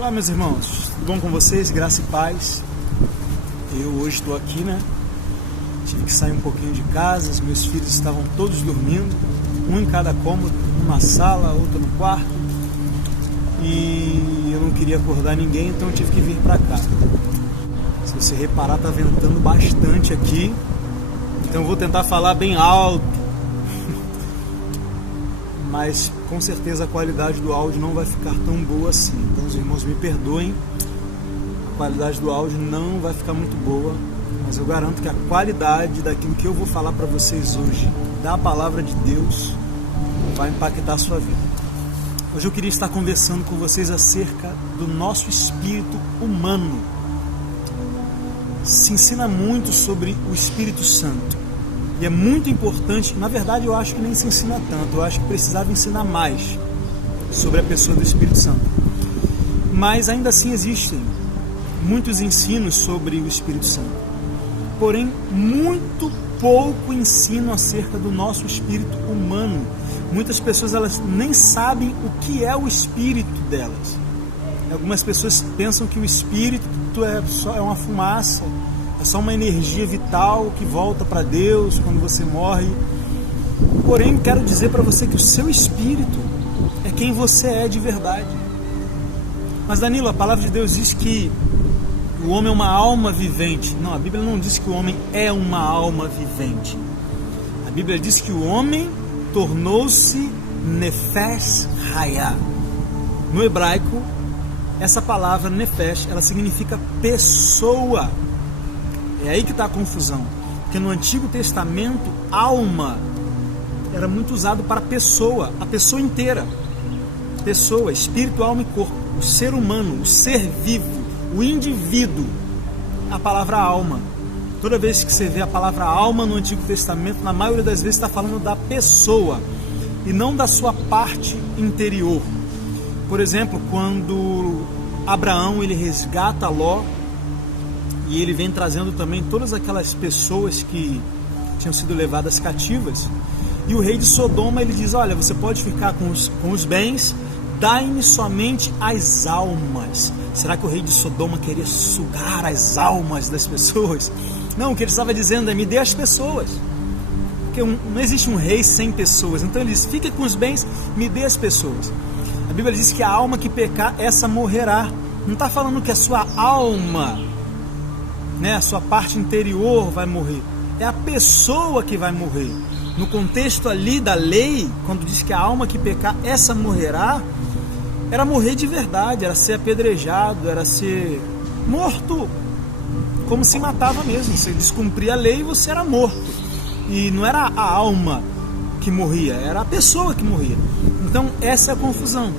Olá, meus irmãos, tudo bom com vocês? Graça e paz. Eu hoje estou aqui, tive que sair um pouquinho de casa, os meus filhos estavam todos dormindo, um em cada cômodo, um na sala, outro no quarto, e eu não queria acordar ninguém, então eu tive que vir para cá. Se você reparar, tá ventando bastante aqui, então eu vou tentar falar bem alto, mas com certeza a qualidade do áudio não vai ficar tão boa assim. Então os irmãos me perdoem, a qualidade do áudio não vai ficar muito boa, mas eu garanto que a qualidade daquilo que eu vou falar para vocês hoje, da palavra de Deus, vai impactar a sua vida. Hoje eu queria estar conversando com vocês acerca do nosso espírito humano. Se ensina muito sobre o Espírito Santo. E é muito importante, na verdade eu acho que nem se ensina tanto, eu acho que precisava ensinar mais sobre a pessoa do Espírito Santo. Mas ainda assim existem muitos ensinos sobre o Espírito Santo. Porém, muito pouco ensino acerca do nosso espírito humano. Muitas pessoas elas nem sabem o que é o espírito delas. Algumas pessoas pensam que o espírito é uma fumaça, é só uma energia vital que volta para Deus quando você morre. Porém, quero dizer para você que o seu espírito é quem você é de verdade. Mas Danilo, a palavra de Deus diz que o homem é uma alma vivente. Não, a Bíblia não diz que o homem é uma alma vivente. A Bíblia diz que o homem tornou-se Nefesh Hayah. No hebraico, essa palavra Nefesh, ela significa pessoa. É aí que está a confusão, porque no Antigo Testamento, alma era muito usado para pessoa, a pessoa inteira, pessoa, espírito, alma e corpo, o ser humano, o ser vivo, o indivíduo, a palavra alma. Toda vez que você vê a palavra alma no Antigo Testamento, na maioria das vezes está falando da pessoa e não da sua parte interior. Por exemplo, quando Abraão ele resgata Ló, e ele vem trazendo também todas aquelas pessoas que tinham sido levadas cativas. E o rei de Sodoma, ele diz, olha, você pode ficar com os bens, dai-me somente as almas. Será que o rei de Sodoma queria sugar as almas das pessoas? Não, o que ele estava dizendo é, me dê as pessoas. Porque não existe um rei sem pessoas. Então ele diz, fique com os bens, me dê as pessoas. A Bíblia diz que a alma que pecar, essa morrerá. Não está falando que a sua alma, a sua parte interior vai morrer, é a pessoa que vai morrer. No contexto ali da lei, quando diz que a alma que pecar, essa morrerá, era morrer de verdade, era ser apedrejado, era ser morto, como se matava mesmo. Você descumpria a lei e você era morto, e não era a alma que morria, era a pessoa que morria. Então essa é a confusão.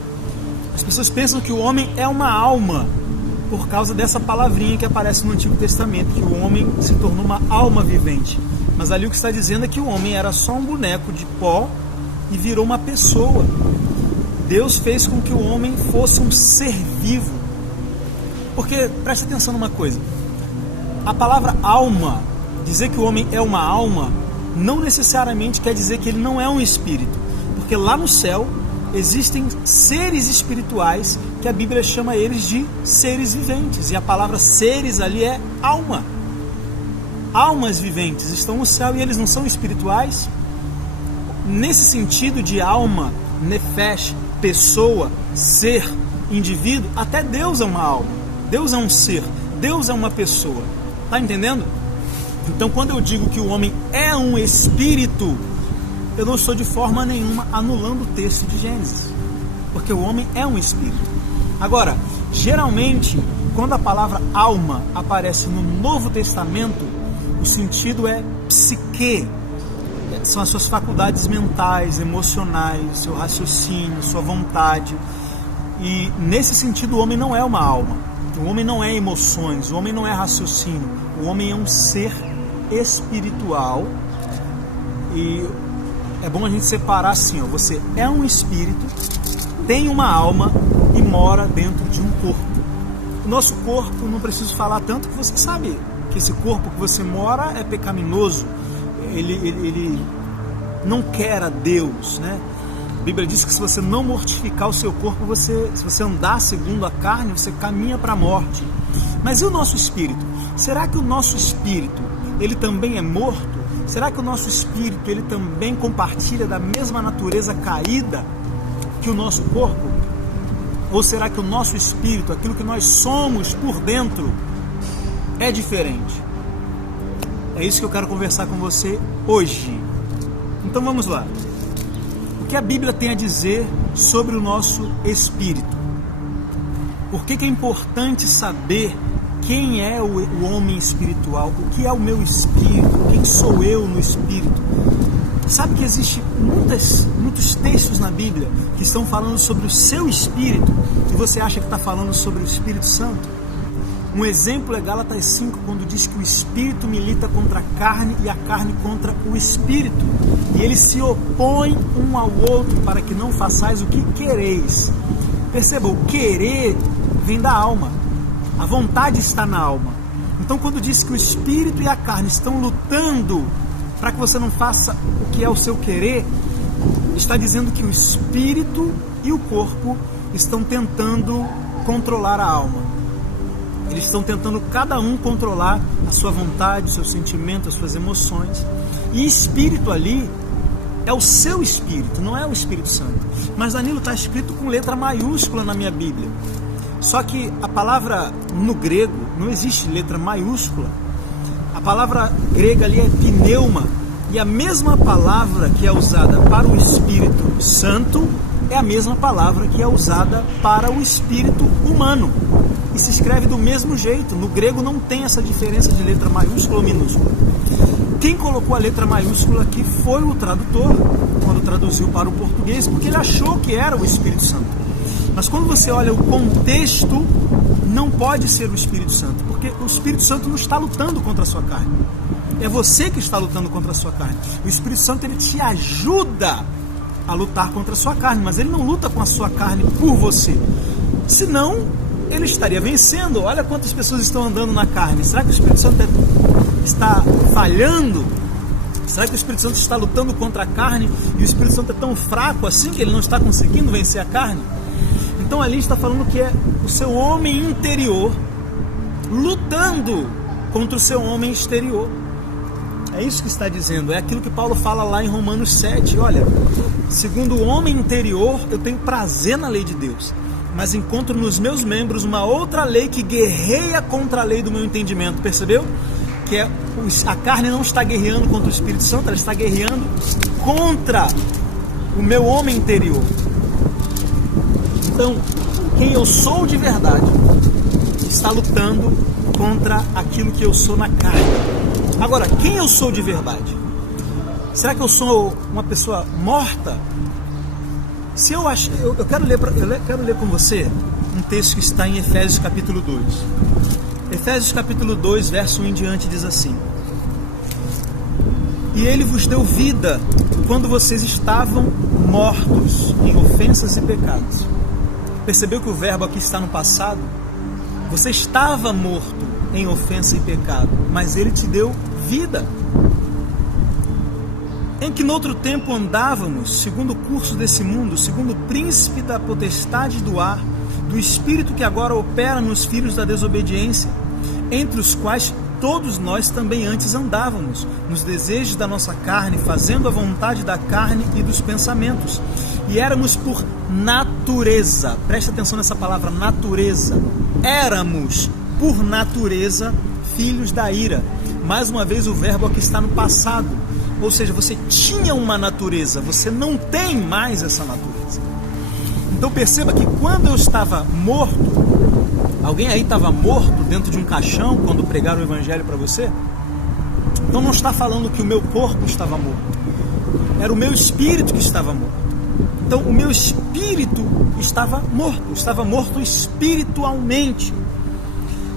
As pessoas pensam que o homem é uma alma, por causa dessa palavrinha que aparece no Antigo Testamento, que o homem se tornou uma alma vivente. Mas ali o que está dizendo é que o homem era só um boneco de pó e virou uma pessoa. Deus fez com que o homem fosse um ser vivo. Porque, preste atenção numa coisa, a palavra alma, dizer que o homem é uma alma, não necessariamente quer dizer que ele não é um espírito. Porque lá no céu existem seres espirituais que a Bíblia chama eles de seres viventes. E a palavra seres ali é alma. Almas viventes estão no céu e eles não são espirituais? Nesse sentido de alma, nefesh, pessoa, ser, indivíduo, até Deus é uma alma. Deus é um ser. Deus é uma pessoa. Está entendendo? Então quando eu digo que o homem é um espírito, eu não estou de forma nenhuma anulando o texto de Gênesis, porque o homem é um espírito. Agora, geralmente, quando a palavra alma aparece no Novo Testamento, o sentido é psique, são as suas faculdades mentais, emocionais, seu raciocínio, sua vontade. E nesse sentido o homem não é uma alma, o homem não é emoções, o homem não é raciocínio, o homem é um ser espiritual. E é bom a gente separar assim, você é um espírito, tem uma alma e mora dentro de um corpo. O nosso corpo, não preciso falar tanto, que você sabe que esse corpo que você mora é pecaminoso, ele não quer a Deus, A Bíblia diz que se você não mortificar o seu corpo, se você andar segundo a carne, você caminha para a morte. Mas e o nosso espírito? Será que o nosso espírito, ele também é morto? Será que o nosso espírito, ele também compartilha da mesma natureza caída que o nosso corpo? Ou será que o nosso espírito, aquilo que nós somos por dentro, é diferente? É isso que eu quero conversar com você hoje. Então vamos lá. O que a Bíblia tem a dizer sobre o nosso espírito? Por que é importante saber quem é o homem espiritual? O que é o meu espírito? Quem sou eu no espírito? Sabe que existe muitos textos na Bíblia que estão falando sobre o seu espírito e você acha que está falando sobre o Espírito Santo? Um exemplo é Gálatas 5, quando diz que o espírito milita contra a carne e a carne contra o espírito. E eles se opõem um ao outro para que não façais o que quereis. Perceba, o querer vem da alma. A vontade está na alma. Então quando diz que o espírito e a carne estão lutando para que você não faça o que é o seu querer, está dizendo que o espírito e o corpo estão tentando controlar a alma. Eles estão tentando cada um controlar a sua vontade, o seu sentimento, as suas emoções. E espírito ali é o seu espírito, não é o Espírito Santo. Mas Danilo, está escrito com letra maiúscula na minha Bíblia. Só que a palavra no grego não existe letra maiúscula. A palavra grega ali é pneuma. E a mesma palavra que é usada para o Espírito Santo é a mesma palavra que é usada para o espírito humano. E se escreve do mesmo jeito. No grego não tem essa diferença de letra maiúscula ou minúscula. Quem colocou a letra maiúscula aqui foi o tradutor, quando traduziu para o português, porque ele achou que era o Espírito Santo. Mas quando você olha o contexto, não pode ser o Espírito Santo, porque o Espírito Santo não está lutando contra a sua carne. É você que está lutando contra a sua carne. O Espírito Santo, ele te ajuda a lutar contra a sua carne, mas ele não luta com a sua carne por você. Senão, ele estaria vencendo. Olha quantas pessoas estão andando na carne. Será que o Espírito Santo está falhando? Será que o Espírito Santo está lutando contra a carne e o Espírito Santo é tão fraco assim que ele não está conseguindo vencer a carne? Então ali está falando que é o seu homem interior lutando contra o seu homem exterior. É isso que está dizendo, é aquilo que Paulo fala lá em Romanos 7. Olha, segundo o homem interior, eu tenho prazer na lei de Deus, mas encontro nos meus membros uma outra lei que guerreia contra a lei do meu entendimento. Percebeu? Que a carne não está guerreando contra o Espírito Santo, ela está guerreando contra o meu homem interior. Então, quem eu sou de verdade está lutando contra aquilo que eu sou na carne. Agora, quem eu sou de verdade? Será que eu sou uma pessoa morta? Se eu acho, eu quero ler com você um texto que está em Efésios capítulo 2. Efésios capítulo 2, verso 1 em diante diz assim: E ele vos deu vida quando vocês estavam mortos em ofensas e pecados. Percebeu que o verbo aqui está no passado? Você estava morto em ofensa e pecado, mas ele te deu vida. Em que noutro tempo andávamos, segundo o curso desse mundo, segundo o príncipe da potestade do ar, do espírito que agora opera nos filhos da desobediência, entre os quais todos nós também antes andávamos, nos desejos da nossa carne, fazendo a vontade da carne e dos pensamentos. E éramos por natureza, presta atenção nessa palavra, natureza, éramos por natureza filhos da ira. Mais uma vez o verbo aqui está no passado, ou seja, você tinha uma natureza, você não tem mais essa natureza. Então perceba que quando eu estava morto, alguém aí estava morto dentro de um caixão quando pregaram o evangelho para você? Então não está falando que o meu corpo estava morto, era o meu espírito que estava morto. Então o meu espírito estava morto espiritualmente.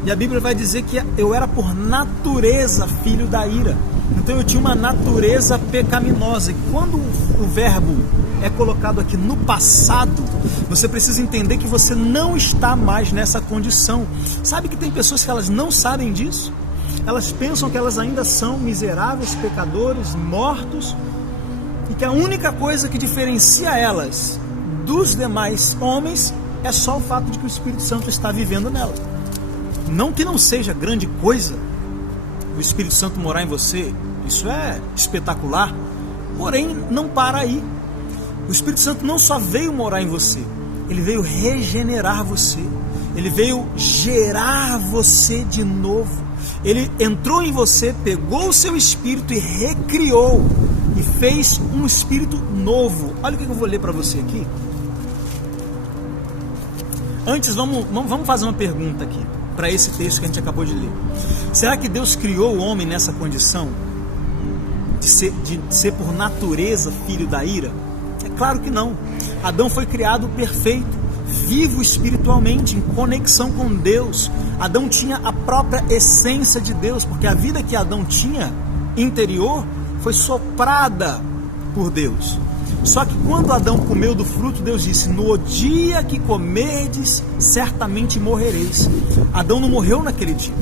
E a Bíblia vai dizer que eu era por natureza filho da ira. Então eu tinha uma natureza pecaminosa. E quando o verbo é colocado aqui no passado, você precisa entender que você não está mais nessa condição. Sabe que tem pessoas que elas não sabem disso? Elas pensam que elas ainda são miseráveis, pecadores, mortos, e que que a única coisa que diferencia elas dos demais homens é só o fato de que o Espírito Santo está vivendo nela. Não que não seja grande coisa o Espírito Santo morar em você, isso é espetacular, porém não para aí. O Espírito Santo não só veio morar em você, ele veio regenerar você, ele veio gerar você de novo. Ele entrou em você, pegou o seu espírito e recriou, e fez um espírito novo. Olha o que eu vou ler para você aqui. Antes, vamos fazer uma pergunta aqui, para esse texto que a gente acabou de ler. Será que Deus criou o homem nessa condição de ser por natureza filho da ira? É claro que não. Adão foi criado perfeito, vivo espiritualmente, em conexão com Deus. Adão tinha a própria essência de Deus, porque a vida que Adão tinha interior foi soprada por Deus. Só que quando Adão comeu do fruto, Deus disse: no dia que comerdes, certamente morrereis. Adão não morreu naquele dia.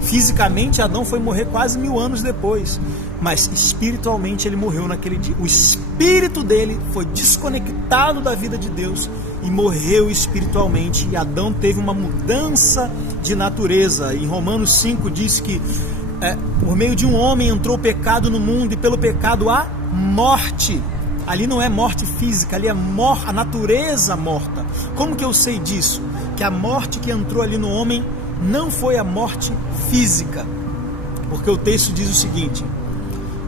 Fisicamente, Adão foi morrer quase 1000 anos depois, mas espiritualmente ele morreu naquele dia. O espírito dele foi desconectado da vida de Deus e morreu espiritualmente, e Adão teve uma mudança de natureza. Em Romanos 5 diz que por meio de um homem entrou o pecado no mundo, e pelo pecado a morte. Ali não é morte física, ali é a natureza morta. Como que eu sei disso? Que a morte que entrou ali no homem não foi a morte física, porque o texto diz o seguinte: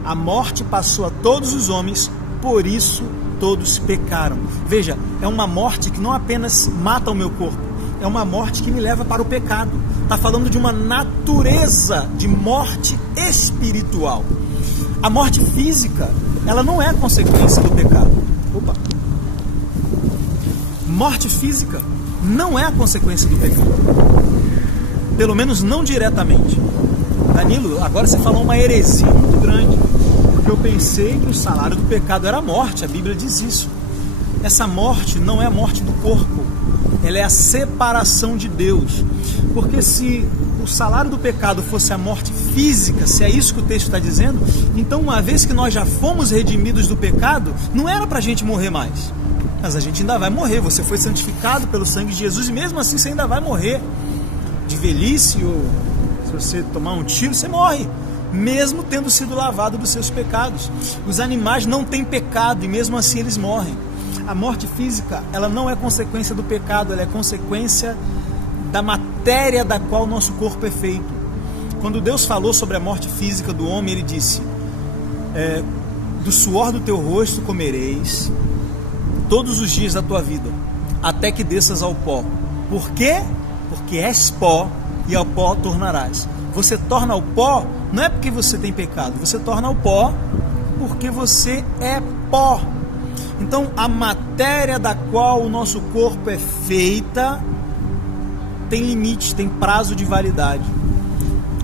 a morte passou a todos os homens, por isso todos pecaram. Veja, é uma morte que não apenas mata o meu corpo, é uma morte que me leva para o pecado. Está falando de uma natureza de morte espiritual. A morte física, ela não é consequência do pecado. Morte física não é a consequência do pecado, pelo menos não diretamente. Danilo, agora você falou uma heresia muito grande, porque eu pensei que o salário do pecado era a morte. A Bíblia diz isso. Essa morte não é a morte do corpo, ela é a separação de Deus. Porque se o salário do pecado fosse a morte física, se é isso que o texto está dizendo, então uma vez que nós já fomos redimidos do pecado, não era para a gente morrer mais. Mas a gente ainda vai morrer. Você foi santificado pelo sangue de Jesus e mesmo assim você ainda vai morrer de velhice, ou se você tomar um tiro, você morre, mesmo tendo sido lavado dos seus pecados. Os animais não têm pecado e mesmo assim eles morrem. A morte física, ela não é consequência do pecado, ela é consequência da matéria da qual o nosso corpo é feito. Quando Deus falou sobre a morte física do homem, ele disse: do suor do teu rosto comereis todos os dias da tua vida, até que desças ao pó. Por quê? Porque és pó e ao pó tornarás. Você torna ao pó, não é porque você tem pecado, você torna ao pó porque você é pó. Então a matéria da qual o nosso corpo é feita tem limite, tem prazo de validade.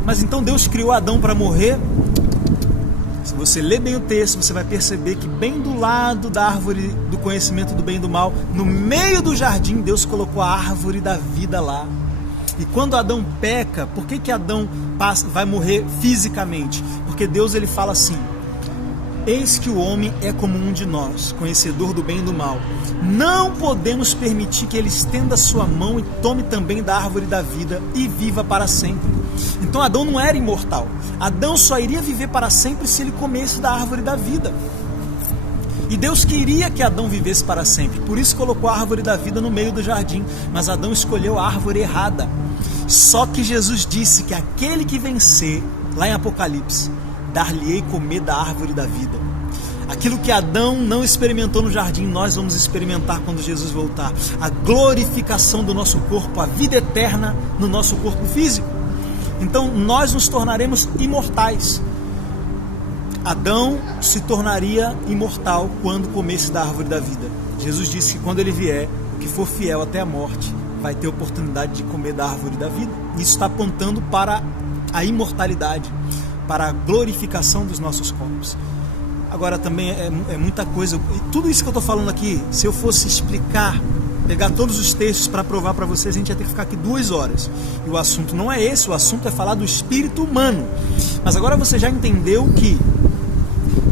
Mas então Deus criou Adão para morrer? Se você ler bem o texto, você vai perceber que bem do lado da árvore do conhecimento do bem e do mal, no meio do jardim, Deus colocou a árvore da vida lá. E quando Adão peca, por que Adão vai morrer fisicamente? Porque Deus ele fala assim: eis que o homem é como um de nós, conhecedor do bem e do mal. Não podemos permitir que ele estenda sua mão e tome também da árvore da vida e viva para sempre. Então Adão não era imortal. Adão só iria viver para sempre se ele comesse da árvore da vida. E Deus queria que Adão vivesse para sempre, por isso colocou a árvore da vida no meio do jardim. Mas Adão escolheu a árvore errada. Só que Jesus disse que aquele que vencer, lá em Apocalipse, dar-lhe-ei comer da árvore da vida. Aquilo que Adão não experimentou no jardim, nós vamos experimentar quando Jesus voltar. A glorificação do nosso corpo, a vida eterna no nosso corpo físico. Então nós nos tornaremos imortais. Adão se tornaria imortal quando comesse da árvore da vida. Jesus disse que quando ele vier, o que for fiel até a morte vai ter oportunidade de comer da árvore da vida. Isso está apontando para a imortalidade, para a glorificação dos nossos corpos. Agora também é muita coisa. Tudo isso que eu estou falando aqui, se eu fosse explicar, pegar todos os textos para provar para vocês, a gente ia ter que ficar aqui 2 horas. E o assunto não é esse, o assunto é falar do espírito humano. Mas agora você já entendeu que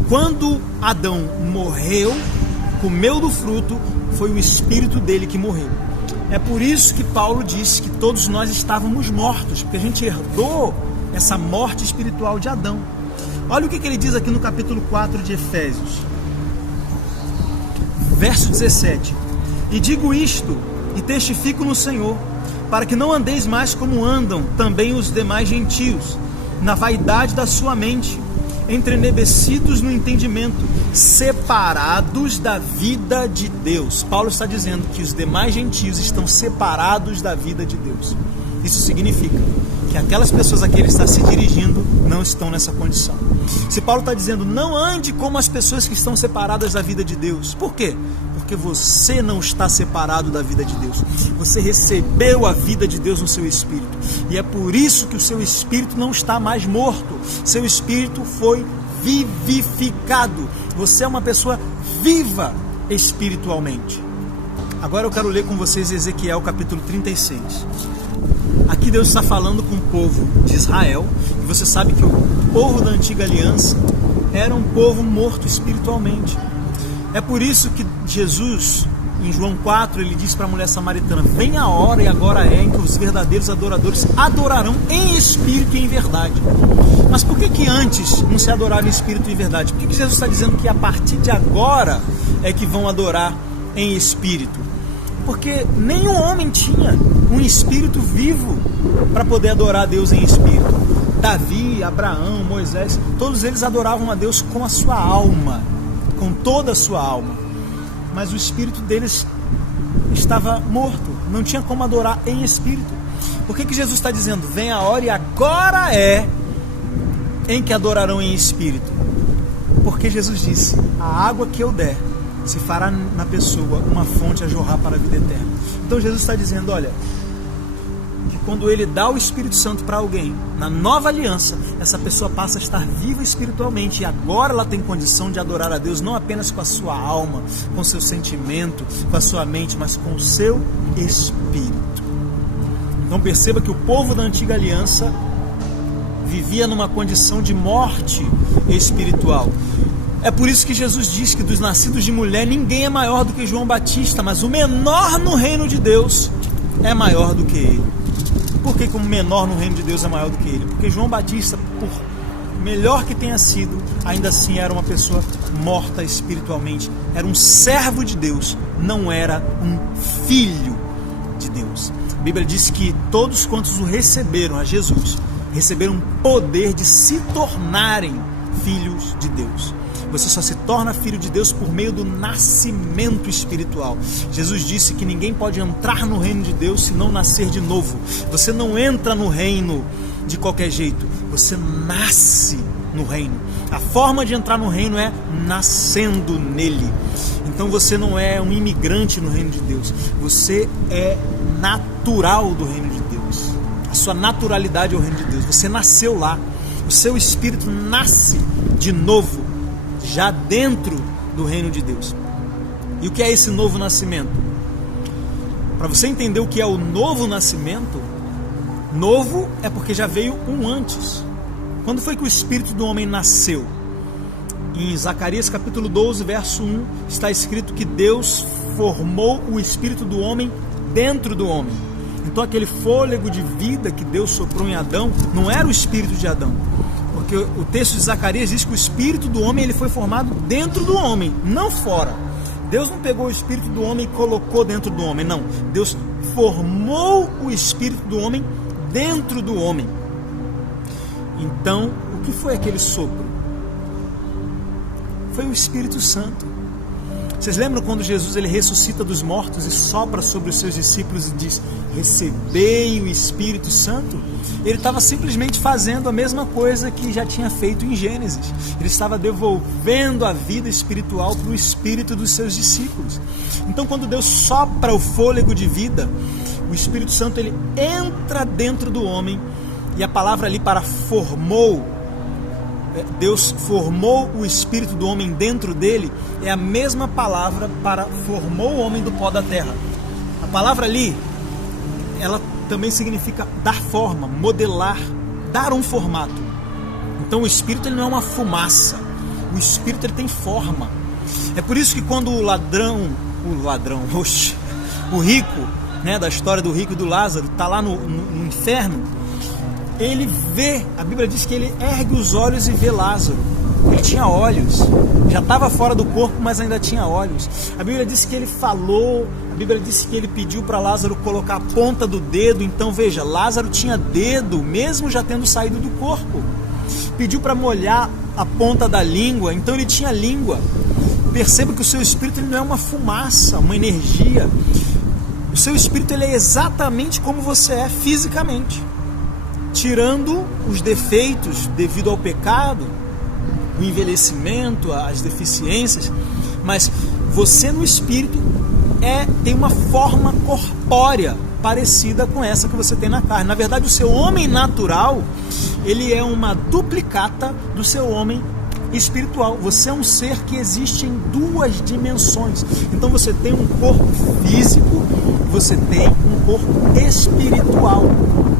Quando Adão morreu, comeu do fruto, foi o espírito dele que morreu. É por isso que Paulo disse que todos nós estávamos mortos, porque a gente herdou essa morte espiritual de Adão. Olha o que ele diz aqui no capítulo 4 de Efésios, verso 17: e digo isto, e testifico no Senhor, para que não andeis mais como andam também os demais gentios, na vaidade da sua mente, entrenebecidos no entendimento, separados da vida de Deus. Paulo está dizendo que os demais gentios estão separados da vida de Deus. Isso significa que aquelas pessoas a que ele está se dirigindo não estão nessa condição. Se Paulo está dizendo, não ande como as pessoas que estão separadas da vida de Deus. Por quê? Porque você não está separado da vida de Deus. Você recebeu a vida de Deus no seu espírito. E é por isso que o seu espírito não está mais morto. Seu espírito foi vivificado. Você é uma pessoa viva espiritualmente. Agora eu quero ler com vocês Ezequiel capítulo 36. Aqui Deus está falando com o povo de Israel. E você sabe que o povo da antiga aliança era um povo morto espiritualmente. É por isso que Jesus, em João 4, ele diz para a mulher samaritana, vem a hora e agora é em que os verdadeiros adoradores adorarão em espírito e em verdade. Mas por que antes não se adorava em espírito e em verdade? Por que Jesus está dizendo que a partir de agora é que vão adorar em espírito? Porque nenhum homem tinha um espírito vivo para poder adorar a Deus em espírito. Davi, Abraão, Moisés, todos eles adoravam a Deus com a sua alma, com toda a sua alma, mas o espírito deles estava morto, não tinha como adorar em espírito. Por que Jesus está dizendo, vem a hora e agora é em que adorarão em espírito? Porque Jesus disse, a água que eu der se fará na pessoa uma fonte a jorrar para a vida eterna. Então Jesus está dizendo, olha, que quando ele dá o Espírito Santo para alguém, na nova aliança, essa pessoa passa a estar viva espiritualmente, e agora ela tem condição de adorar a Deus, não apenas com a sua alma, com o seu sentimento, com a sua mente, mas com o seu espírito. Então perceba que o povo da antiga aliança vivia numa condição de morte espiritual. É por isso que Jesus diz que dos nascidos de mulher ninguém é maior do que João Batista, mas o menor no reino de Deus é maior do que ele. Por que o menor no reino de Deus é maior do que ele? Porque João Batista, por melhor que tenha sido, ainda assim era uma pessoa morta espiritualmente. Era um servo de Deus, não era um filho de Deus. A Bíblia diz que todos quantos o receberam, a Jesus, receberam poder de se tornarem filhos de Deus. Você só se torna filho de Deus por meio do nascimento espiritual. Jesus disse que ninguém pode entrar no reino de Deus se não nascer de novo. Você não entra no reino de qualquer jeito, você nasce no reino. A forma de entrar no reino é nascendo nele. Então você não é um imigrante no reino de Deus, você é natural do reino de Deus. A sua naturalidade é o reino de Deus, você nasceu lá. O seu espírito nasce de novo, já dentro do reino de Deus. E o que é esse novo nascimento? Para você entender o que é o novo nascimento, novo é porque já veio um antes. Quando foi que o espírito do homem nasceu? Em Zacarias capítulo 12, verso 1, está escrito que Deus formou o espírito do homem dentro do homem. Então aquele fôlego de vida que Deus soprou em Adão não era o espírito de Adão. Porque o texto de Zacarias diz que o espírito do homem ele foi formado dentro do homem, não fora. Deus não pegou o espírito do homem e colocou dentro do homem, não. Deus formou o espírito do homem dentro do homem. Então, o que foi aquele sopro? Foi o Espírito Santo. Vocês lembram quando Jesus ele ressuscita dos mortos e sopra sobre os seus discípulos e diz, recebei o Espírito Santo? Ele estava simplesmente fazendo a mesma coisa que já tinha feito em Gênesis. Ele estava devolvendo a vida espiritual para o espírito dos seus discípulos. Então quando Deus sopra o fôlego de vida, o Espírito Santo ele entra dentro do homem, e a palavra ali para formou, Deus formou o espírito do homem dentro dele, é a mesma palavra para formou o homem do pó da terra. A palavra ali, ela também significa dar forma, modelar, dar um formato. Então o espírito ele não é uma fumaça, o o Espírito ele tem forma. É por isso que quando o rico, né, da história do rico e do Lázaro, está lá no inferno, ele vê, a Bíblia diz que ele ergue os olhos e vê Lázaro. Ele tinha olhos, já estava fora do corpo, mas ainda tinha olhos. A Bíblia diz que ele falou, a Bíblia diz que ele pediu para Lázaro colocar a ponta do dedo. Então veja, Lázaro tinha dedo, mesmo já tendo saído do corpo. Pediu para molhar a ponta da língua, então ele tinha língua. Perceba que o seu espírito ele não é uma fumaça, uma energia. O seu espírito ele é exatamente como você é fisicamente, tirando os defeitos devido ao pecado, o envelhecimento, as deficiências, mas você no espírito tem uma forma corpórea parecida com essa que você tem na carne. Na verdade, o seu homem natural, ele é uma duplicata do seu homem espiritual. Você é um ser que existe em duas dimensões. Então você tem um corpo físico, você tem um corpo espiritual.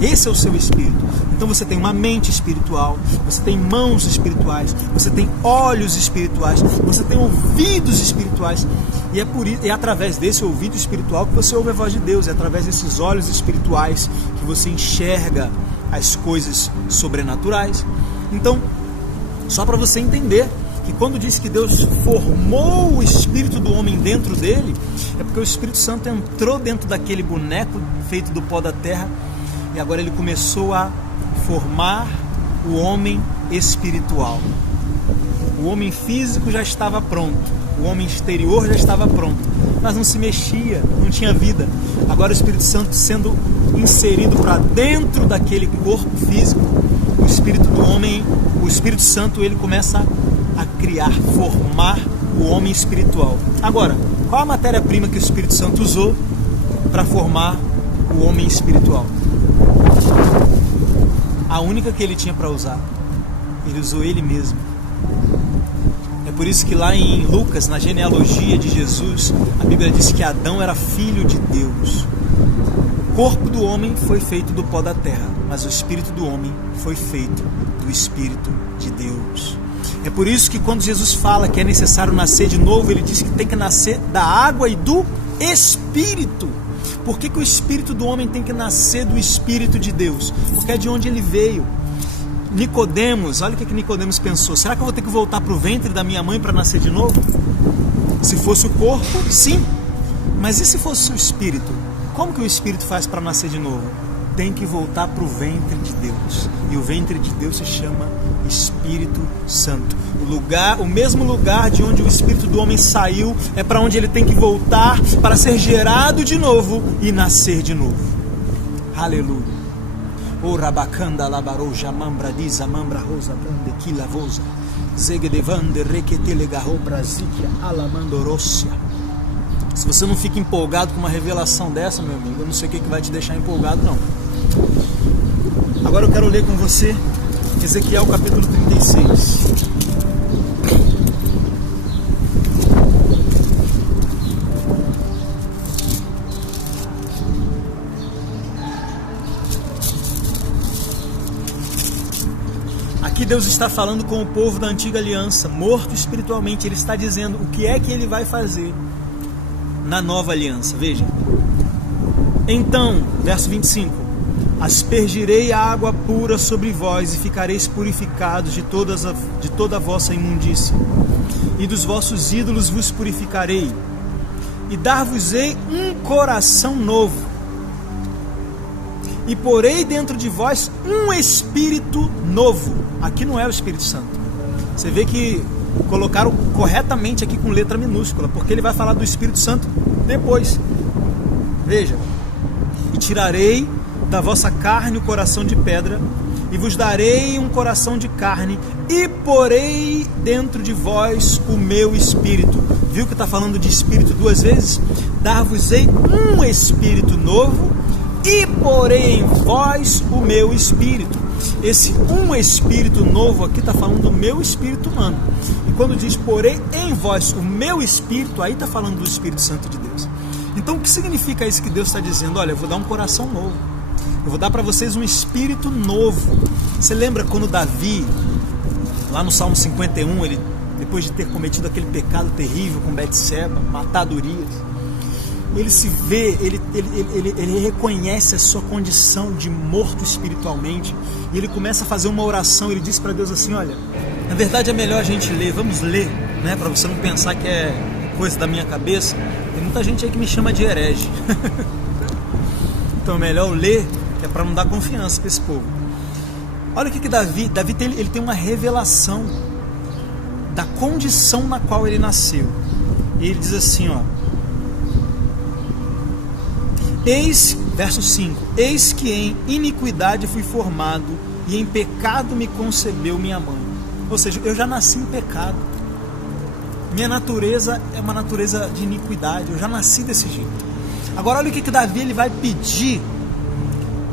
Esse é o seu espírito. Então você tem uma mente espiritual, você tem mãos espirituais, você tem olhos espirituais, você tem ouvidos espirituais. E é através desse ouvido espiritual que você ouve a voz de Deus. É através desses olhos espirituais que você enxerga as coisas sobrenaturais. Então, só para você entender que quando diz que Deus formou o espírito do homem dentro dele, é porque o Espírito Santo entrou dentro daquele boneco feito do pó da terra e agora ele começou a formar o homem espiritual. O homem físico já estava pronto, o homem exterior já estava pronto, mas não se mexia, não tinha vida. Agora o Espírito Santo sendo inserido para dentro daquele corpo físico, o espírito do homem, o Espírito Santo, ele começa a criar, formar o homem espiritual. Agora, qual a matéria-prima que o Espírito Santo usou para formar o homem espiritual? A única que ele tinha para usar. Ele usou ele mesmo. É por isso que lá em Lucas, na genealogia de Jesus, a Bíblia diz que Adão era filho de Deus. O corpo do homem foi feito do pó da terra, mas o espírito do homem foi feito do Espírito de Deus. É por isso que quando Jesus fala que é necessário nascer de novo, ele diz que tem que nascer da água e do Espírito. Por que o espírito do homem tem que nascer do Espírito de Deus? Porque é de onde ele veio. Nicodemos, olha o que Nicodemos pensou. Será que eu vou ter que voltar para o ventre da minha mãe para nascer de novo? Se fosse o corpo, sim. Mas e se fosse o espírito? Como que o espírito faz para nascer de novo? Tem que voltar para o ventre de Deus. E o ventre de Deus se chama Espírito Santo. O mesmo lugar de onde o espírito do homem saiu é para onde ele tem que voltar para ser gerado de novo e nascer de novo. Aleluia. O rabacanda labaroja mambra diza mambra rosa brande quilavosa zegedevande requetele garro brasikia alamandorossia. Se você não fica empolgado com uma revelação dessa, meu amigo, eu não sei o que vai te deixar empolgado, não. Agora eu quero ler com você Ezequiel capítulo 36. Aqui Deus está falando com o povo da antiga aliança, morto espiritualmente. Ele está dizendo o que é que ele vai fazer na nova aliança. Veja. Então, verso 25: aspergirei a água pura sobre vós e ficareis purificados de toda a vossa imundícia, e dos vossos ídolos vos purificarei, e dar-vos-ei um coração novo, e porei dentro de vós um espírito novo. Aqui não é o Espírito Santo. Você vê que colocaram corretamente aqui com letra minúscula, porque ele vai falar do Espírito Santo depois. Veja. E tirarei da vossa carne o coração de pedra, e vos darei um coração de carne, e porei dentro de vós o meu espírito. Viu que está falando de espírito duas vezes? Dar-vos-ei um espírito novo, e porei em vós o meu espírito. Esse um espírito novo aqui está falando do meu espírito humano. E quando diz porei em vós o meu espírito, aí está falando do Espírito Santo de Deus. Então o que significa isso que Deus está dizendo? Olha, eu vou dar um coração novo, eu vou dar para vocês um espírito novo. Você lembra quando Davi, lá no Salmo 51, depois de ter cometido aquele pecado terrível com Betseba, matado Urias, ele se vê, ele reconhece a sua condição de morto espiritualmente, e ele começa a fazer uma oração. Ele diz para Deus assim: olha, na verdade é melhor a gente ler, vamos ler, né, para você não pensar que é coisa da minha cabeça. Tem muita gente aí que me chama de herege. Então é melhor eu ler, que é para não dar confiança para esse povo. Olha o que Davi ele tem uma revelação da condição na qual ele nasceu. E ele diz assim, ó: eis, verso 5, eis que em iniquidade fui formado, e em pecado me concebeu minha mãe. Ou seja, eu já nasci em pecado. Minha natureza é uma natureza de iniquidade, eu já nasci desse jeito. Agora olha o que Davi ele vai pedir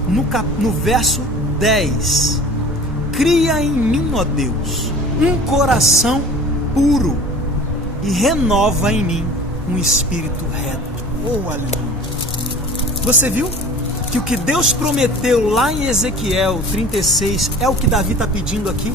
no verso 10. Cria em mim, ó Deus, um coração puro, e renova em mim um espírito reto. Oh, aleluia! Você viu que o que Deus prometeu lá em Ezequiel 36 é o que Davi está pedindo aqui?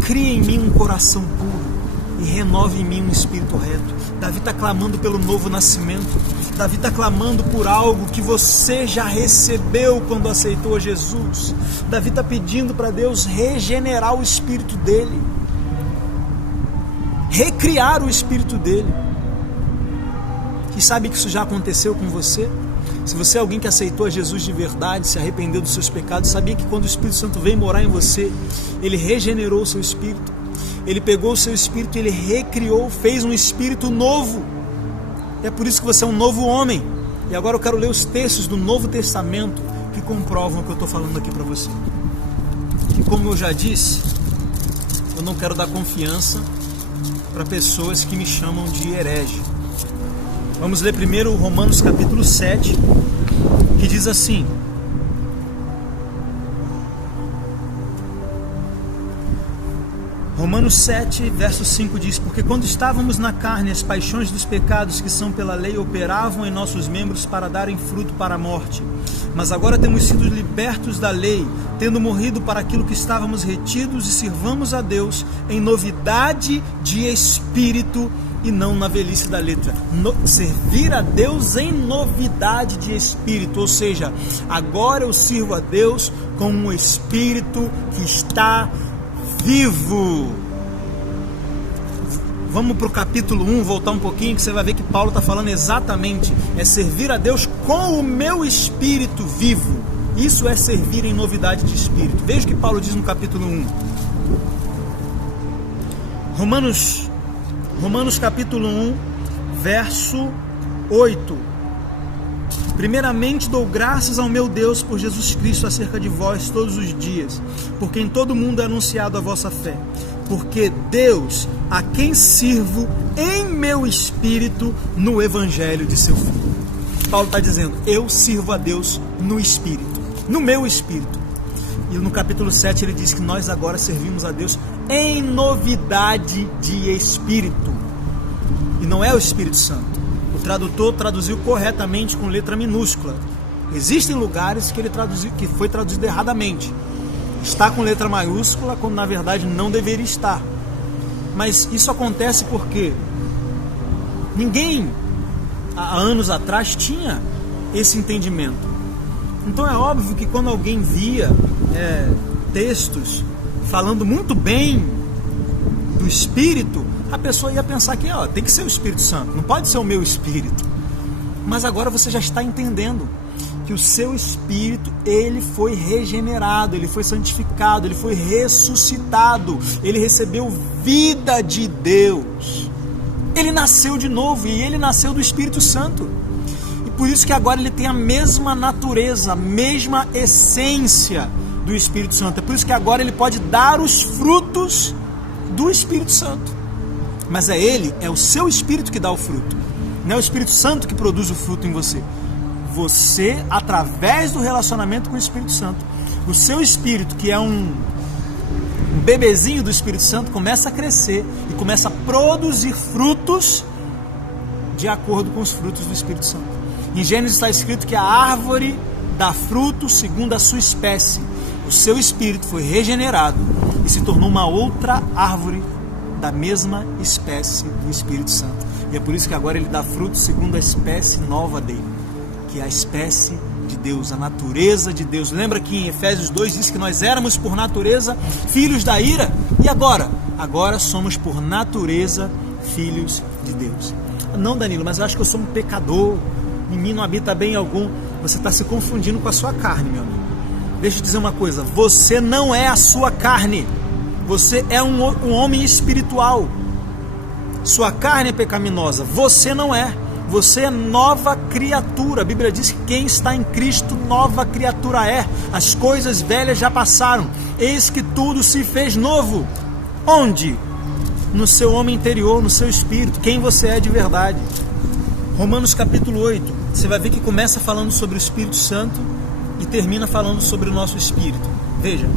Cria em mim um coração puro e renove em mim um espírito reto. Davi está clamando pelo novo nascimento. Davi está clamando por algo que você já recebeu quando aceitou Jesus. Davi está pedindo para Deus regenerar o espírito dele, recriar o espírito dele. E sabe que isso já aconteceu com você? Se você é alguém que aceitou Jesus de verdade, se arrependeu dos seus pecados, sabia que quando o Espírito Santo veio morar em você, ele regenerou o seu espírito. Ele pegou o seu espírito, ele recriou, fez um espírito novo. É por isso que você é um novo homem. E agora eu quero ler os textos do Novo Testamento que comprovam o que eu estou falando aqui para você. E como eu já disse, eu não quero dar confiança para pessoas que me chamam de herege. Vamos ler primeiro Romanos capítulo 7, que diz assim: Romanos 7, verso 5 diz: porque quando estávamos na carne, as paixões dos pecados que são pela lei operavam em nossos membros para darem fruto para a morte. Mas agora temos sido libertos da lei, tendo morrido para aquilo que estávamos retidos, e sirvamos a Deus em novidade de espírito e não na velhice da letra. Servir a Deus em novidade de espírito, ou seja, agora eu sirvo a Deus com um espírito que está vivo. Vamos para o capítulo 1, voltar um pouquinho, que você vai ver que Paulo está falando exatamente, é servir a Deus com o meu espírito vivo. Isso é servir em novidade de espírito. Veja o que Paulo diz no capítulo 1. Romanos capítulo 1, verso 8. Primeiramente dou graças ao meu Deus por Jesus Cristo acerca de vós todos os dias, porque em todo mundo é anunciado a vossa fé. Porque Deus, a quem sirvo em meu espírito no evangelho de seu Filho. Paulo está dizendo, eu sirvo a Deus no espírito, no meu espírito. E no capítulo 7 ele diz que nós agora servimos a Deus em novidade de espírito. E não é o Espírito Santo. O tradutor traduziu corretamente com letra minúscula. Existem lugares que foi traduzido erradamente. Está com letra maiúscula, quando na verdade não deveria estar. Mas isso acontece porque ninguém, há anos atrás, tinha esse entendimento. Então é óbvio que quando alguém via textos falando muito bem do Espírito, a pessoa ia pensar que tem que ser o Espírito Santo, não pode ser o meu espírito. Mas agora você já está entendendo que o seu espírito, ele foi regenerado, ele foi santificado, ele foi ressuscitado, ele recebeu vida de Deus. Ele nasceu de novo e ele nasceu do Espírito Santo. E por isso que agora ele tem a mesma natureza, a mesma essência do Espírito Santo. É por isso que agora ele pode dar os frutos do Espírito Santo. Mas é o seu espírito que dá o fruto. Não é o Espírito Santo que produz o fruto em você. Você, através do relacionamento com o Espírito Santo, o seu espírito, que é um bebezinho do Espírito Santo, começa a crescer e começa a produzir frutos de acordo com os frutos do Espírito Santo. Em Gênesis está escrito que a árvore dá fruto segundo a sua espécie. o seu espírito foi regenerado e se tornou uma outra árvore da mesma espécie do Espírito Santo. E é por isso que agora ele dá fruto segundo a espécie nova dele, que é a espécie de Deus, a natureza de Deus. Lembra que em Efésios 2 diz que nós éramos por natureza filhos da ira? E agora? Agora somos por natureza filhos de Deus. Não, Danilo, mas eu acho que eu sou um pecador, em mim não habita bem algum. Você está se confundindo com a sua carne, meu amigo. Deixa eu te dizer uma coisa, você não é a sua carne, você é um homem espiritual. Sua carne é pecaminosa, você não é. Você é nova criatura. A Bíblia diz que quem está em Cristo, nova criatura é. As coisas velhas já passaram, eis que tudo se fez novo. Onde? No seu homem interior, no seu espírito, quem você é de verdade. Romanos capítulo 8, você vai ver que começa falando sobre o Espírito Santo e termina falando sobre o nosso espírito. Veja,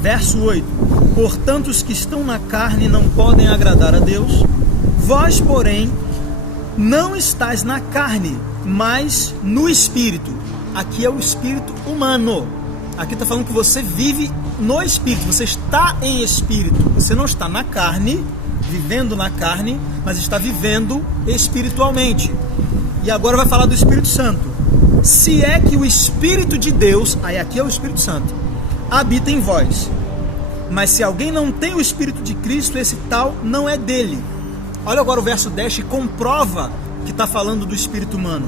verso 8: portanto os que estão na carne não podem agradar a Deus. Vós, porém, não estáis na carne, mas no Espírito. Aqui é o Espírito humano. Aqui está falando que você vive no Espírito, você está em Espírito. Você não está na carne, vivendo na carne, mas está vivendo espiritualmente. E agora vai falar do Espírito Santo. Se é que o Espírito de Deus, aí aqui é o Espírito Santo, habita em vós. Mas se alguém não tem o Espírito de Cristo, esse tal não é dele. Olha agora o verso 10 que comprova que está falando do espírito humano.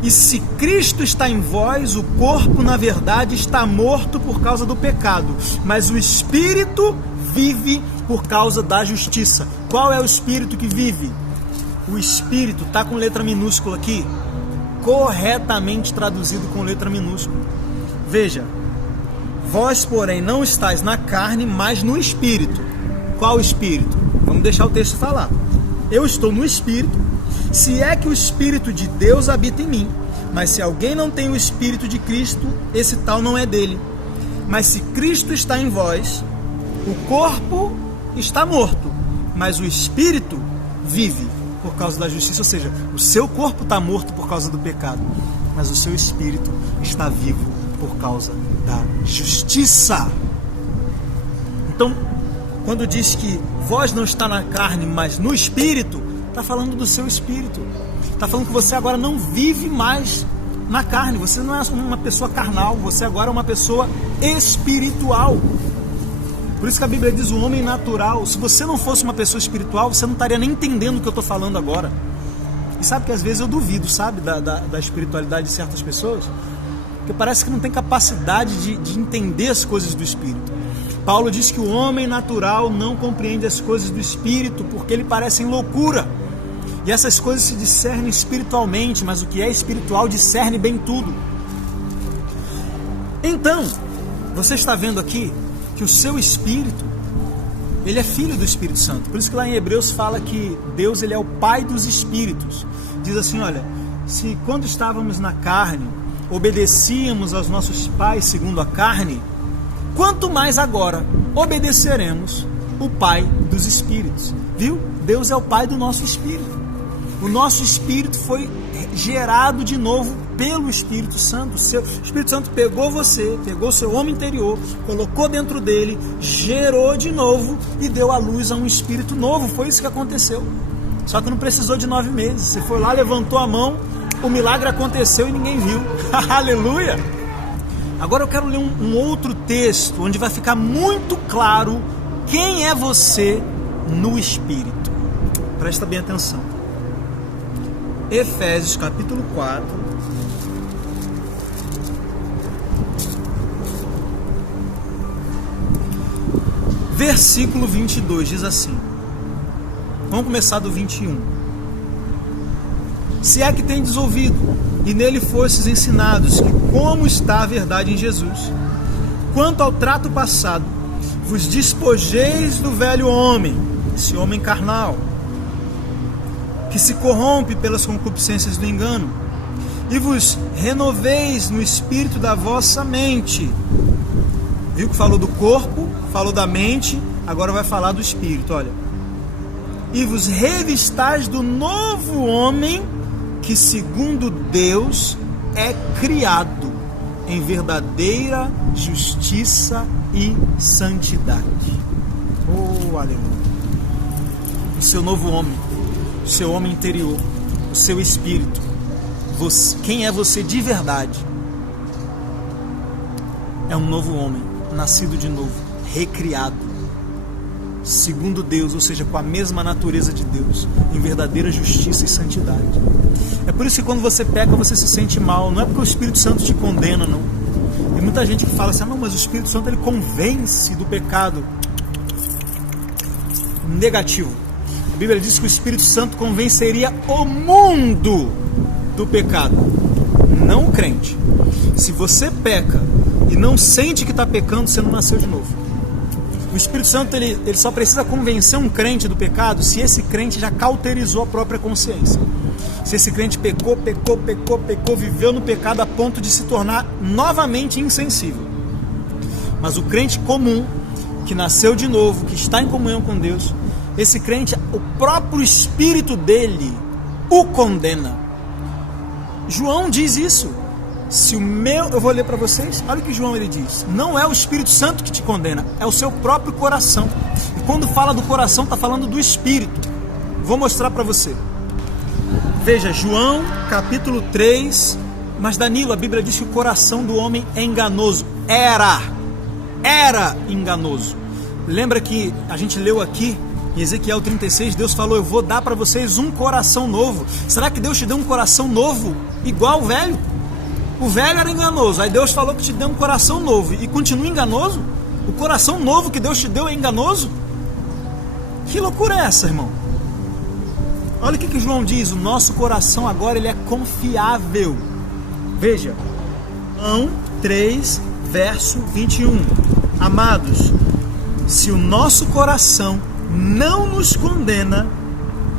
E se Cristo está em vós, o corpo na verdade está morto por causa do pecado, mas o espírito vive por causa da justiça. Qual é o espírito que vive? O espírito está com letra minúscula aqui, corretamente traduzido com letra minúscula. Veja, vós porém não estáis na carne, mas no espírito. Qual espírito? Vamos deixar o texto falar. Eu estou no Espírito, se é que o Espírito de Deus habita em mim. Mas se alguém não tem o Espírito de Cristo, esse tal não é dele. Mas se Cristo está em vós, o corpo está morto, mas o Espírito vive por causa da justiça. Ou seja, o seu corpo está morto por causa do pecado, mas o seu Espírito está vivo por causa da justiça. Então, quando diz que vós não está na carne, mas no Espírito, está falando do seu Espírito. Está falando que você agora não vive mais na carne. Você não é uma pessoa carnal, você agora é uma pessoa espiritual. Por isso que a Bíblia diz o homem natural. Se você não fosse uma pessoa espiritual, você não estaria nem entendendo o que eu estou falando agora. E sabe que às vezes eu duvido, sabe, da espiritualidade de certas pessoas, porque parece que não tem capacidade de entender as coisas do Espírito. Paulo diz que o homem natural não compreende as coisas do Espírito porque lhe parecem loucura. E essas coisas se discernem espiritualmente, mas o que é espiritual discerne bem tudo. Então, você está vendo aqui que o seu espírito, ele é filho do Espírito Santo. Por isso que lá em Hebreus fala que Deus, ele é o Pai dos Espíritos. Diz assim, olha, se quando estávamos na carne, obedecíamos aos nossos pais segundo a carne, quanto mais agora obedeceremos o Pai dos Espíritos. Viu? Deus é o Pai do nosso espírito. O nosso espírito foi gerado de novo pelo Espírito Santo. O Espírito Santo pegou você, pegou seu homem interior, colocou dentro dele, gerou de novo e deu à luz a um espírito novo. Foi isso que aconteceu. Só que não precisou de 9 meses. Você foi lá, levantou a mão, o milagre aconteceu e ninguém viu. Aleluia! Agora eu quero ler um outro texto, onde vai ficar muito claro quem é você no Espírito. Presta bem atenção. Efésios capítulo 4. Versículo 22 diz assim. Vamos começar do 21. Se é que tendes ouvido, e nele fostes ensinados, que como está a verdade em Jesus, quanto ao trato passado, vos despojeis do velho homem, esse homem carnal, que se corrompe pelas concupiscências do engano, e vos renoveis no espírito da vossa mente. Viu que falou do corpo, falou da mente, agora vai falar do espírito, olha. E vos revistais do novo homem, que segundo Deus é criado em verdadeira justiça e santidade. Oh, aleluia! O seu novo homem, o seu homem interior, o seu espírito, quem é você de verdade? É um novo homem, nascido de novo, recriado, segundo Deus, ou seja, com a mesma natureza de Deus, em verdadeira justiça e santidade. É por isso que quando você peca, você se sente mal. Não é porque o Espírito Santo te condena, não. Tem muita gente que fala assim, não, mas o Espírito Santo ele convence do pecado. Negativo. A Bíblia diz que o Espírito Santo convenceria o mundo do pecado, não o crente. Se você peca e não sente que está pecando, você não nasceu de novo. O Espírito Santo ele só precisa convencer um crente do pecado se esse crente já cauterizou a própria consciência. Se esse crente pecou, viveu no pecado a ponto de se tornar novamente insensível. Mas o crente comum, que nasceu de novo, que está em comunhão com Deus, esse crente, o próprio Espírito dele o condena. João diz isso. Eu vou ler para vocês, olha o que João ele diz. Não é o Espírito Santo que te condena, é o seu próprio coração. E quando fala do coração, está falando do Espírito. Vou mostrar para você. Veja, João capítulo 3. Mas Danilo, a Bíblia diz que o coração do homem é enganoso. Era enganoso. Lembra que a gente leu aqui em Ezequiel 36, Deus falou, eu vou dar para vocês um coração novo. Será que Deus te deu um coração novo igual o velho? O velho era enganoso, aí Deus falou que te deu um coração novo e continua enganoso? O coração novo que Deus te deu é enganoso? Que loucura é essa, irmão? Olha o que João diz, o nosso coração agora ele é confiável. Veja, João 3, verso 21. Amados, se o nosso coração não nos condena,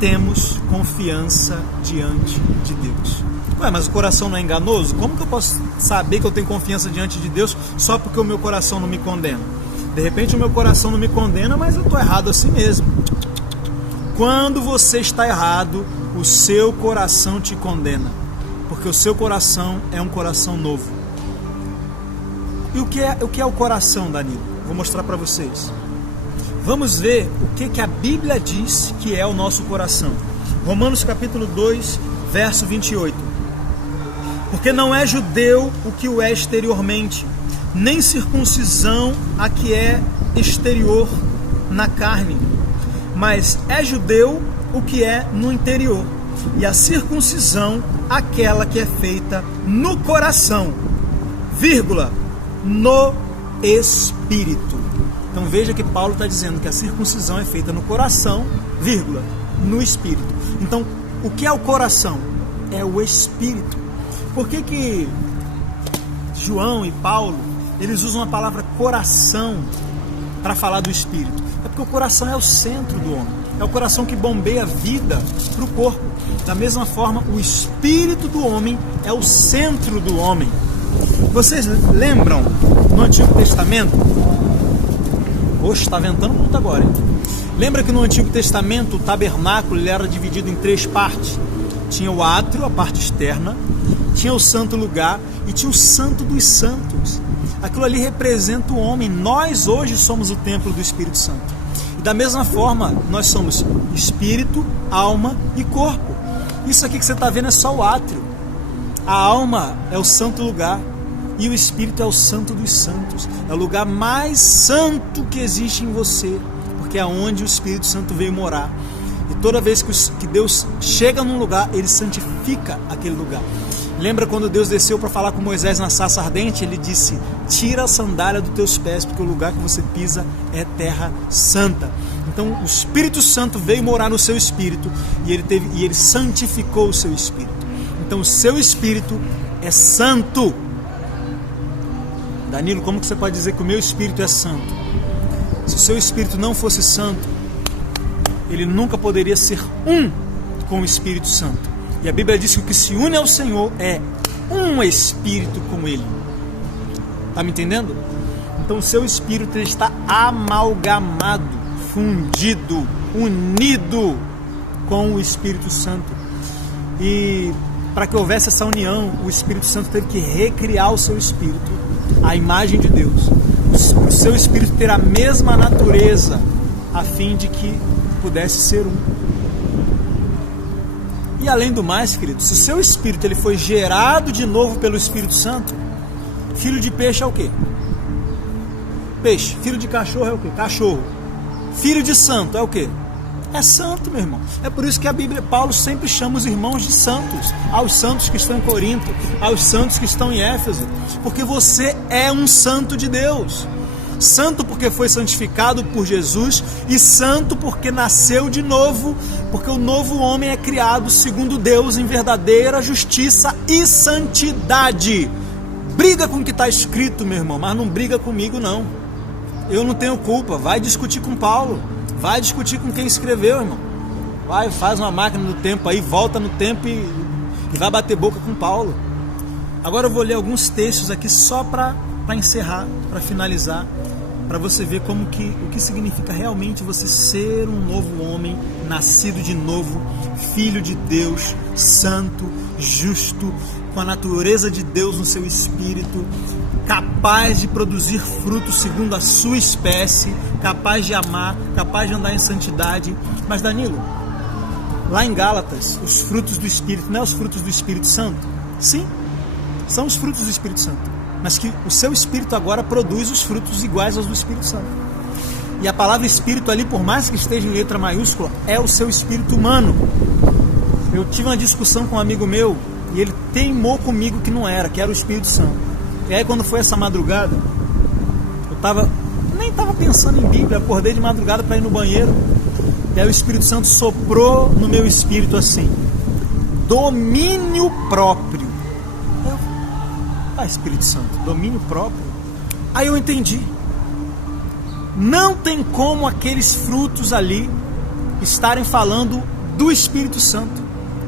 temos confiança diante de Deus. Ué, mas o coração não é enganoso? Como que eu posso saber que eu tenho confiança diante de Deus só porque o meu coração não me condena? De repente o meu coração não me condena, mas eu estou errado assim mesmo. Quando você está errado, o seu coração te condena, porque o seu coração é um coração novo. E o que é o coração, Danilo? Vou mostrar para vocês. Vamos ver o que a Bíblia diz que é o nosso coração. Romanos capítulo 2, verso 28. Porque não é judeu o que o é exteriormente, nem circuncisão a que é exterior na carne, mas é judeu o que é no interior, e a circuncisão aquela que é feita no coração, vírgula, no espírito. Então veja que Paulo está dizendo que a circuncisão é feita no coração, vírgula, no espírito. Então, o que é o coração? É o espírito. Por que João e Paulo, eles usam a palavra coração para falar do espírito? É porque o coração é o centro do homem. É o coração que bombeia a vida para o corpo. Da mesma forma, o espírito do homem é o centro do homem. Vocês lembram no Antigo Testamento? Oxe, está ventando muito agora, hein? Lembra que no Antigo Testamento o tabernáculo ele era dividido em 3 partes? Tinha o átrio, a parte externa, tinha o santo lugar e tinha o santo dos santos. Aquilo ali representa o homem. Nós hoje somos o templo do Espírito Santo. E da mesma forma, nós somos espírito, alma e corpo. Isso aqui que você está vendo é só o átrio. A alma é o santo lugar e o espírito é o santo dos santos. É o lugar mais santo que existe em você, porque é onde o Espírito Santo veio morar. E toda vez que Deus chega num lugar, ele santifica aquele lugar. Lembra quando Deus desceu para falar com Moisés na sarça ardente? Ele disse, tira a sandália dos teus pés, porque o lugar que você pisa é terra santa. Então o Espírito Santo veio morar no seu espírito e ele santificou o seu espírito. Então o seu espírito é santo. Danilo, como que você pode dizer que o meu espírito é santo? Se o seu espírito não fosse santo, ele nunca poderia ser um com o Espírito Santo. E a Bíblia diz que o que se une ao Senhor é um espírito com Ele. Está me entendendo? Então o seu espírito ele está amalgamado, fundido, unido com o Espírito Santo. E para que houvesse essa união, o Espírito Santo teve que recriar o seu espírito, a imagem de Deus. O seu espírito ter a mesma natureza, a fim de que pudesse ser um. E além do mais, querido, se o seu espírito ele foi gerado de novo pelo Espírito Santo, filho de peixe é o quê? Peixe. Filho de cachorro é o quê? Cachorro. Filho de santo é o quê? É santo, meu irmão. É por isso que a Bíblia, Paulo sempre chama os irmãos de santos, aos santos que estão em Corinto, aos santos que estão em Éfeso, porque você é um santo de Deus. Santo porque foi santificado por Jesus, e santo porque nasceu de novo, porque o novo homem é criado segundo Deus em verdadeira justiça e santidade. Briga com o que está escrito, meu irmão, mas não briga comigo não. Eu não tenho culpa. Vai discutir com Paulo, vai discutir com quem escreveu, irmão. Vai, faz uma máquina do tempo aí, volta no tempo e vai bater boca com Paulo. Agora eu vou ler alguns textos aqui só para encerrar, para finalizar, para você ver o que significa realmente você ser um novo homem, nascido de novo, filho de Deus, santo, justo, com a natureza de Deus no seu espírito, capaz de produzir frutos segundo a sua espécie, capaz de amar, capaz de andar em santidade. Mas Danilo, lá em Gálatas, os frutos do Espírito, não é os frutos do Espírito Santo? Sim, são os frutos do Espírito Santo, mas que o seu espírito agora produz os frutos iguais aos do Espírito Santo. E a palavra espírito ali, por mais que esteja em letra maiúscula, é o seu espírito humano. Eu tive uma discussão com um amigo meu e ele teimou comigo que não era, que era o Espírito Santo. E aí quando foi essa madrugada, eu nem estava pensando em Bíblia, acordei de madrugada para ir no banheiro, e aí o Espírito Santo soprou no meu espírito assim: domínio próprio. Espírito Santo, domínio próprio. Aí eu entendi. Não tem como aqueles frutos ali estarem falando do Espírito Santo.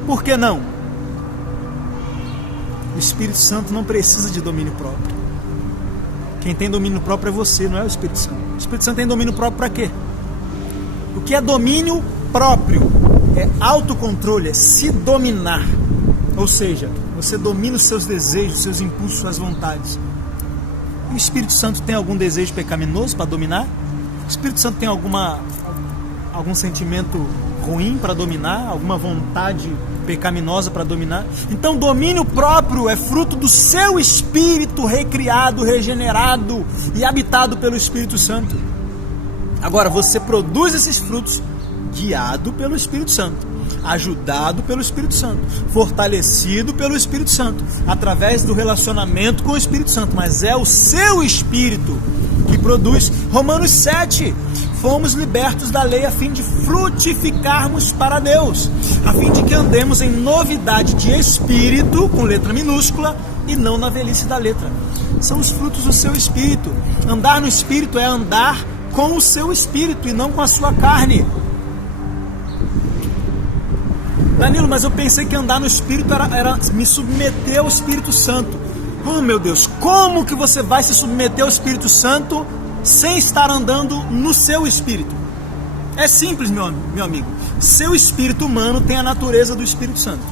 Por que não? O Espírito Santo não precisa de domínio próprio. Quem tem domínio próprio é você, não é o Espírito Santo. O Espírito Santo tem domínio próprio para quê? O que é domínio próprio? É autocontrole, é se dominar. Ou seja, você domina os seus desejos, seus impulsos, suas vontades. O Espírito Santo tem algum desejo pecaminoso para dominar? O Espírito Santo tem algum sentimento ruim para dominar? Alguma vontade pecaminosa para dominar? Então, domínio próprio é fruto do seu espírito recriado, regenerado e habitado pelo Espírito Santo. Agora, você produz esses frutos guiado pelo Espírito Santo, ajudado pelo Espírito Santo, fortalecido pelo Espírito Santo, através do relacionamento com o Espírito Santo, mas é o seu espírito que produz. Romanos 7, fomos libertos da lei a fim de frutificarmos para Deus, a fim de que andemos em novidade de espírito, com letra minúscula, e não na velhice da letra. São os frutos do seu espírito. Andar no espírito é andar com o seu espírito e não com a sua carne. Danilo, mas eu pensei que andar no Espírito era me submeter ao Espírito Santo. Oh, meu Deus, como que você vai se submeter ao Espírito Santo sem estar andando no seu Espírito? É simples, meu amigo. Seu espírito humano tem a natureza do Espírito Santo.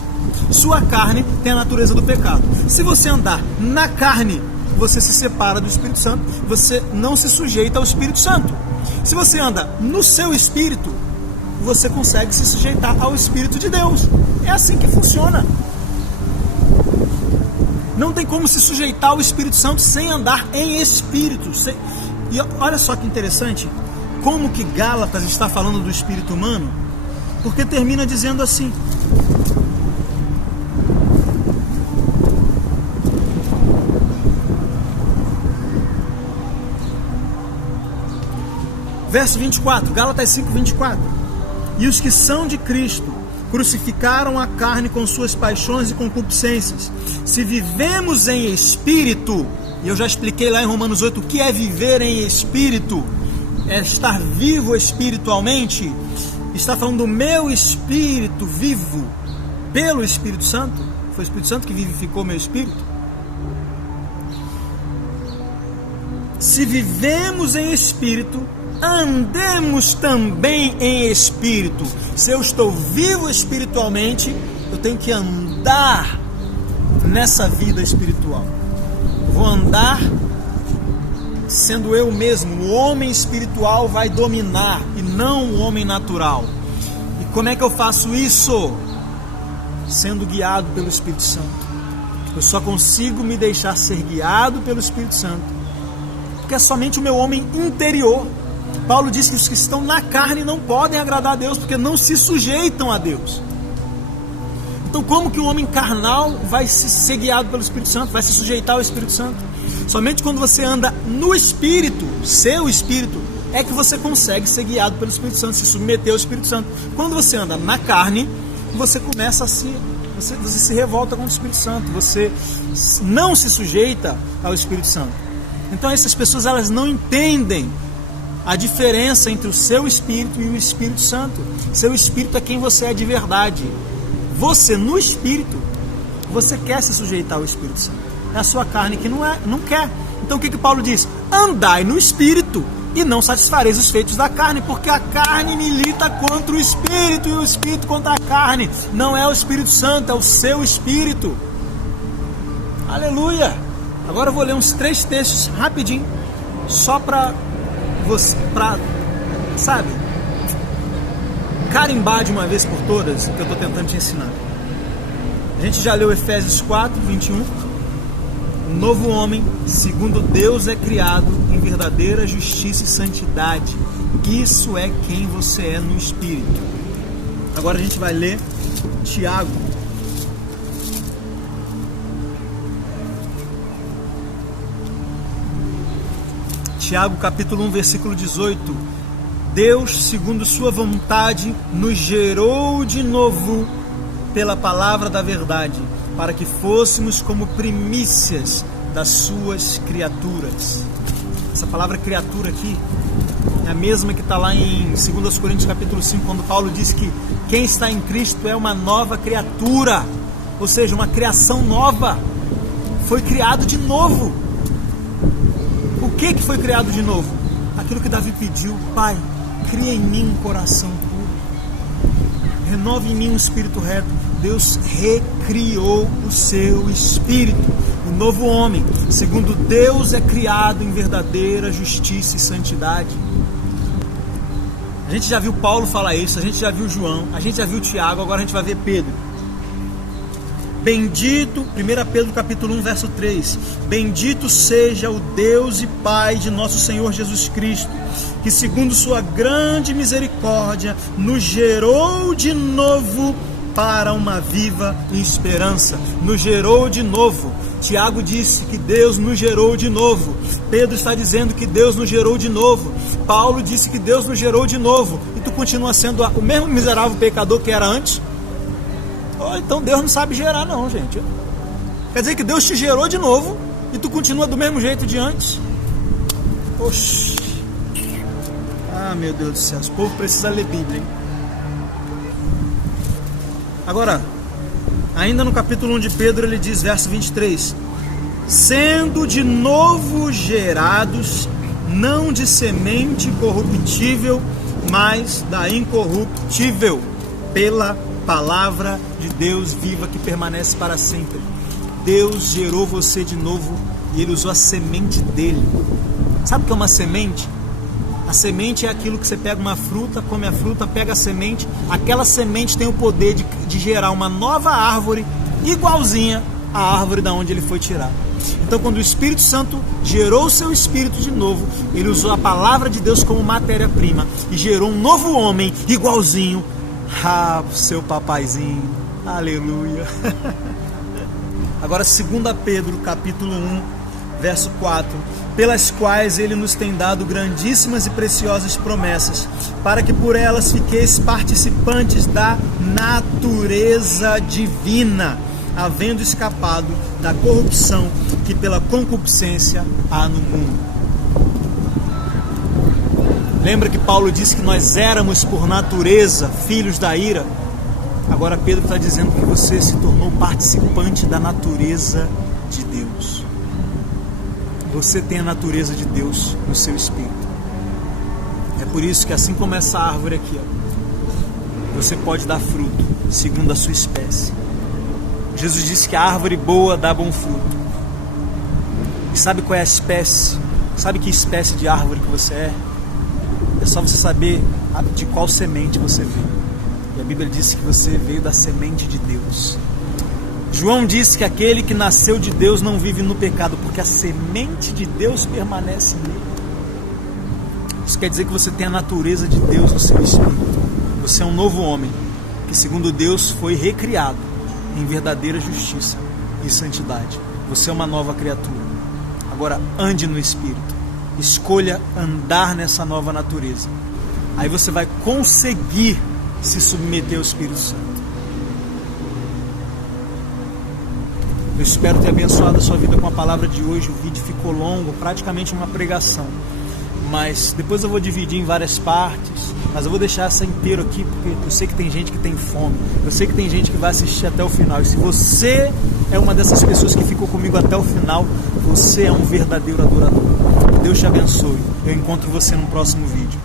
Sua carne tem a natureza do pecado. Se você andar na carne, você se separa do Espírito Santo, você não se sujeita ao Espírito Santo. Se você anda no seu Espírito, você consegue se sujeitar ao Espírito de Deus. É assim que funciona. Não tem como se sujeitar ao Espírito Santo sem andar em Espírito. E olha só que interessante, como que Gálatas está falando do Espírito humano, porque termina dizendo assim: verso 24, Gálatas 5, 24. E os que são de Cristo crucificaram a carne com suas paixões e concupiscências. Se vivemos em espírito, e eu já expliquei lá em Romanos 8 o que é viver em espírito, é estar vivo espiritualmente. Está falando do meu espírito vivo pelo Espírito Santo. Foi o Espírito Santo que vivificou meu espírito. Se vivemos em espírito, andemos também em espírito. Se eu estou vivo espiritualmente, eu tenho que andar nessa vida espiritual. Vou andar sendo eu mesmo. O homem espiritual vai dominar e não o homem natural. E como é que eu faço isso? Sendo guiado pelo Espírito Santo. Eu só consigo me deixar ser guiado pelo Espírito Santo porque é somente o meu homem interior. Paulo diz que os que estão na carne não podem agradar a Deus porque não se sujeitam a Deus. Então como que o homem carnal vai ser guiado pelo Espírito Santo, vai se sujeitar ao Espírito Santo? Somente quando você anda no Espírito, seu Espírito, é que você consegue ser guiado pelo Espírito Santo, se submeter ao Espírito Santo. Quando você anda na carne, você começa a você se revolta com o Espírito Santo, você não se sujeita ao Espírito Santo. Então essas pessoas, elas não entendem a diferença entre o seu Espírito e o Espírito Santo. Seu Espírito é quem você é de verdade. Você no Espírito, você quer se sujeitar ao Espírito Santo. É a sua carne que não quer. Então o que Paulo diz? Andai no Espírito e não satisfareis os feitos da carne, porque a carne milita contra o Espírito e o Espírito contra a carne. Não é o Espírito Santo, é o seu Espírito. Aleluia! Agora eu vou ler uns 3 textos rapidinho, só para você, sabe, carimbar de uma vez por todas o que eu estou tentando te ensinar. A gente já leu Efésios 4, 21. O novo homem, segundo Deus, é criado em verdadeira justiça e santidade. Isso é quem você é no Espírito. Agora a gente vai ler Tiago. Tiago capítulo 1, versículo 18. Deus, segundo sua vontade, nos gerou de novo pela palavra da verdade, para que fôssemos como primícias das suas criaturas. Essa palavra criatura aqui é a mesma que está lá em 2 Coríntios capítulo 5, quando Paulo diz que quem está em Cristo é uma nova criatura, ou seja, uma criação nova, foi criado de novo. O que foi criado de novo? Aquilo que Davi pediu: Pai, cria em mim um coração puro, renova em mim um espírito reto. Deus recriou o seu espírito. O novo homem, segundo Deus, é criado em verdadeira justiça e santidade. A gente já viu Paulo falar isso, a gente já viu João, a gente já viu Tiago, agora a gente vai ver Pedro. Bendito, 1 Pedro capítulo 1, verso 3. Bendito seja o Deus e Pai de nosso Senhor Jesus Cristo, que segundo sua grande misericórdia nos gerou de novo para uma viva esperança. Nos gerou de novo. Tiago disse que Deus nos gerou de novo. Pedro está dizendo que Deus nos gerou de novo. Paulo disse que Deus nos gerou de novo. E tu continua sendo o mesmo miserável pecador que era antes? Então Deus não sabe gerar não, gente. Quer dizer que Deus te gerou de novo e tu continua do mesmo jeito de antes? Oxi. Ah, meu Deus do céu, o povo precisa ler Bíblia, hein? Agora, ainda no capítulo 1 de Pedro, ele diz, verso 23, sendo de novo gerados, não de semente corruptível, mas da incorruptível, pela palavra de Deus viva que permanece para sempre. Deus gerou você de novo e Ele usou a semente dele. Sabe o que é uma semente? A semente é aquilo que você pega uma fruta, come a fruta, pega a semente. Aquela semente tem o poder de gerar uma nova árvore igualzinha à árvore da onde ele foi tirado. Então, quando o Espírito Santo gerou o seu espírito de novo, ele usou a palavra de Deus como matéria-prima e gerou um novo homem igualzinho a seu papaizinho. Aleluia. Agora, 2 Pedro capítulo 1, verso 4, pelas quais ele nos tem dado grandíssimas e preciosas promessas, para que por elas fiqueis participantes da natureza divina, havendo escapado da corrupção que pela concupiscência há no mundo. Lembra que Paulo disse que nós éramos por natureza filhos da ira? Agora Pedro está dizendo que você se tornou participante da natureza de Deus. Você tem a natureza de Deus no seu espírito. É por isso que assim como essa árvore aqui, ó, você pode dar fruto segundo a sua espécie. Jesus disse que a árvore boa dá bom fruto. E sabe qual é a espécie? Sabe que espécie de árvore que você é? É só você saber de qual semente você veio. E a Bíblia diz que você veio da semente de Deus. João disse que aquele que nasceu de Deus não vive no pecado, porque a semente de Deus permanece nele. Isso quer dizer que você tem a natureza de Deus no seu espírito. Você é um novo homem, que segundo Deus foi recriado em verdadeira justiça e santidade. Você é uma nova criatura. Agora ande no Espírito. Escolha andar nessa nova natureza. Aí você vai conseguir se submeter ao Espírito Santo. Eu espero ter abençoado a sua vida com a palavra de hoje. O vídeo ficou longo, praticamente uma pregação. Mas depois eu vou dividir em várias partes. Mas eu vou deixar essa inteira aqui, porque eu sei que tem gente que tem fome. Eu sei que tem gente que vai assistir até o final. E se você é uma dessas pessoas que ficou comigo até o final, você é um verdadeiro adorador. Deus te abençoe. Eu encontro você no próximo vídeo.